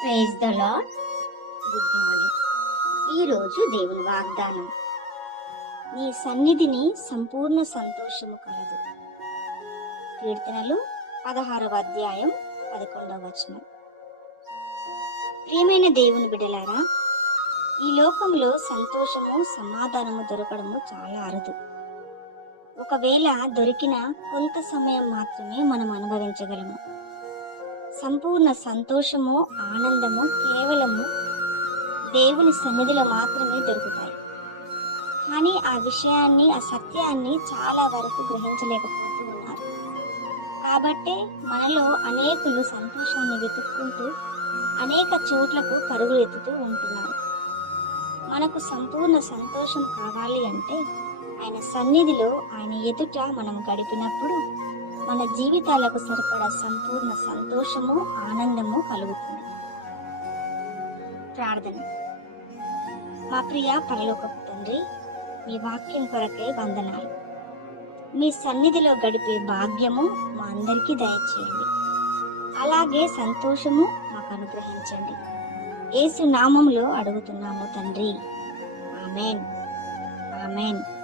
Praise the Lord good morning ఈరోజు దేవుని వాగ్దానం. నీ సన్నిధిని సంపూర్ణ సంతోషము కలదు. కీర్తనలు పదహారవ అధ్యాయం పదకొండవ వచనం. ప్రియమైన దేవుని బిడలారా ఈ లోకంలో సంతోషము సమాధానము దొరకడము చాలా అరుదు. ఒకవేళ దొరికిన కొంత సమయం మాత్రమే మనం అనుభవించగలము. సంపూర్ణ సంతోషము ఆనందము కేవలము దేవుని సన్నిధిలో మాత్రమే దొరుకుతాయి. కానీ ఆ విషయాన్ని ఆ సత్యాన్ని చాలా వరకు గ్రహించలేకపోతూ ఉన్నారు. కాబట్టే మనలో అనేకులు సంతోషాన్ని వెతుక్కుంటూ అనేక చోట్లకు పరుగులు ఎత్తుతూ ఉంటున్నారు. మనకు సంపూర్ణ సంతోషం కావాలి అంటే ఆయన సన్నిధిలో ఆయన ఎదుట మనం గడిపినప్పుడు మన జీవితాలకు సరిపడా సంపూర్ణ సంతోషము ఆనందము కలుగుతుంది. ప్రార్థన. మా ప్రియ పరలోకపు తండ్రి మీ వాక్యం కొరకే వందనాలు. మీ సన్నిధిలో గడిపే భాగ్యము మా అందరికీ దయచేయండి. అలాగే సంతోషము మాకు అనుగ్రహించండి. ఏసు నామములో అడుగుతున్నాము తండ్రి. ఆమెన్. ఆమెన్.